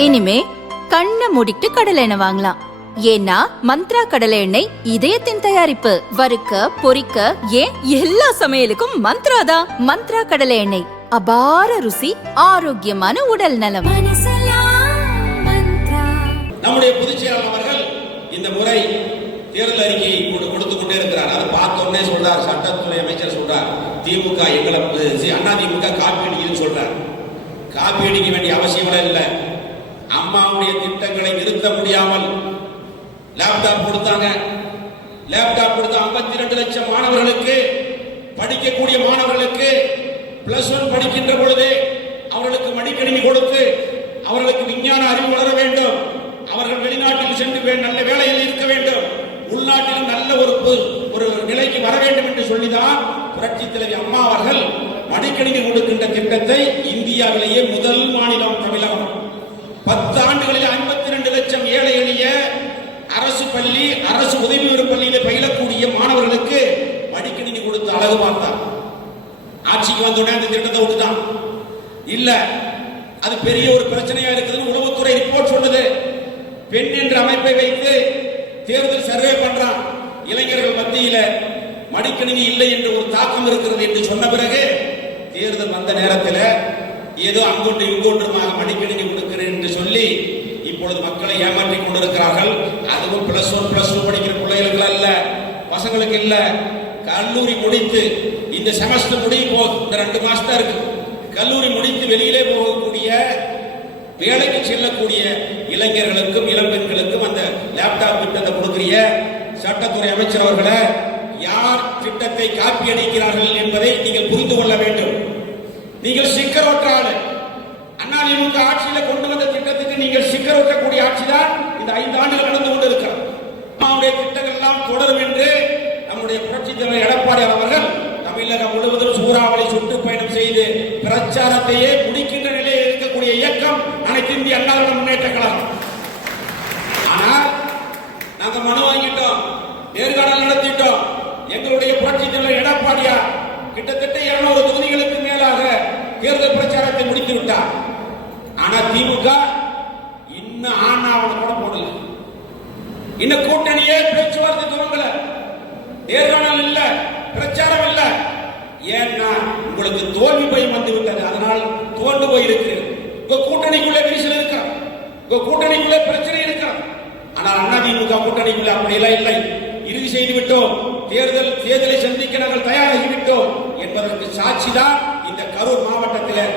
இனிமே கண்ணை மூடிட்டு கடலை எண்ணெய் வாங்கலாம். ஏன்னா மந்த்ரா கடலை எண்ணெய் இதயத்தின் தயாரிப்பு. வறுக்க பொரிக்க ஏன் எல்லா சமையலுக்கும் மந்த்ரா தான். மந்த்ரா கடலை எண்ணெய், அபார ருசி, ஆரோக்கியமான உடல் நலம். நம்முடைய பொதுச்செயலாளர் அவர்கள் இந்த முறை தேர்தல் அறிக்கையை கொடுத்து கொண்டே இருக்கிறார். அதை பார்த்தோன்னே சொல்றார், சட்டத்துறை அமைச்சர் சொல்றார், திமுக எங்களுக்கு அதிமுக காப்பி அடிக்குதுன்னு சொல்றார். காப்பி அடிக்க வேண்டிய அவசியம் இல்லை. அம்மாவுடைய திட்டங்களை நிறுத்த முடியாமல் லேப்டாப் கொடுத்தாங்க. லேப்டாப் கொடுத்த 52 லட்சம் மாணவர்களுக்கு, படிக்கக்கூடிய மாணவர்களுக்கு +1 படிக்கின்ற பொழுது அவர்களுக்கு மடிக்கணினி கொடுத்து அவர்களுக்கு விஞ்ஞான அறிவு வளர வேண்டும். அவர்கள் வெளிநாட்டில் சென்று நல்ல வேலையில் இருக்க வேண்டும், உள்நாட்டிலும் நல்ல ஒரு நிலைக்கு வர வேண்டும் என்று சொல்லிதான் புரட்சி தலைவி அம்மா அவர்கள் மடிக்கணினி கொடுக்கின்ற திட்டத்தை இந்தியாவிலேயே முதல் மாநிலம் தமிழகம். 10 ஆண்டுகளில் 52 லட்சம் ஏழை எளிய அரசு பள்ளி, அரசு உதவி பெறும் பள்ளியில் பயிலக்கூடிய மாணவர்களுக்கு மடிக்கணினி கொடுத்து அழகு பார்த்தார். ஆட்சிக்கு வந்தோடனே அந்த திட்டத்தை விட்டுதான். இல்ல, அது பெரிய ஒரு பிரச்சனையா இருக்குது. உளவுத்துறை ரிப்போர்ட் சொல்லுது. பெண் என்ற அமைப்பை வைத்து தேர்தல் சர்வே பண்றான். இளைஞர்கள் மத்தியில மடிக்கணினி இல்லை என்று ஒரு தாக்கம் இருக்கிறது என்று சொன்ன பிறகு தேர்தல் வந்த நேரத்தில் ஏதோ அங்கொன்று இங்கொன்றுமாக மடிக்கணினி கொடுக்கிறேன் என்று சொல்லி இப்பொழுது மக்களை ஏமாற்றிக் கொண்டிருக்கிறார்கள். அதுவும் +1 படிக்கிற பிள்ளைகளுக்கு அல்ல, பசங்களுக்கு இல்ல. கல்லூரி முடித்து இந்த செமஸ்டர் முடிய போகுது, இந்த 2 மாசம் தான் இருக்கு. கல்லூரி முடித்து வெளியிலே போகக்கூடிய, வேலைக்கு செல்லக்கூடிய இளைஞர்களுக்கும் இளம்பெண்களுக்கும் அந்த லேப்டாப் திட்டத்தை கொடுக்கிற சட்டத்துறை அமைச்சர் அவர்களை, யார் திட்டத்தை காப்பி அடிக்கிறார்கள் என்பதை நீங்கள் புரிந்து கொள்ள வேண்டும். நீங்கள் ஸ்டிக்கர் ஒற்றாளு. அதிமுக ஆட்சியில கொண்டு வந்த திட்டத்துக்கு நீங்கள் ஸ்டிக்கர் ஒட்டக்கூடிய ஆட்சி தான் இந்த 5 ஆண்டுகள் நடந்து கொண்டிருக்கிறார். அவருடைய திட்டங்கள் எல்லாம் தொடரும் என்று நம்முடைய புரட்சி தலைவர் எடப்பாடி அவர்கள் தமிழகம் முழுவதும் சூறாவளி சுற்றுப்பயணம் செய்து பிரச்சாரத்தையே முடிக்கின்ற நிலையில் இருக்கக்கூடிய இயக்கம் அனைத்து இந்திய அண்ணா திராவிட முன்னேற்ற கழகம். ஆனால் நாங்க மனு வாங்கிட்டோம், நேர்காணல் நடத்திட்டோம். எங்களுடைய புரட்சி தலைவர் எடப்பாடியார் கிட்டத்தட்ட 200 தொகுதிகளுக்கு மேலாக தேர்தல் பிரச்சாரத்தை முடித்து விட்டார். ஆனா திமுக இன்னும் ஆனாவன கூட போடல. இன்னும் கூட்டணியே பேச்சுவார்த்தை துவங்கல. நேர்காணல் இல்ல, பிரச்சாரம் இல்ல. ஏன்னா உங்களுக்கு தோல்வி பயம் வந்து விட்டது. அதனால் தோண்டு போயிருக்கு. உங்க கூட்டணிக்குள்ள விரிசல் இருக்க, உங்க கூட்டணிக்குள்ள பிரச்சனை இருக்க. ஆனால் அதிமுக கூட்டணிக்குள்ள அப்படியெல்லாம் இல்லை. இறுதி செய்து விட்டோம், தேர்தலை சந்திக்க நாங்கள் தயாராகிவிட்டோம் என்பதற்கு சாட்சிதான் இந்த கரூர் மாவட்டத்தில்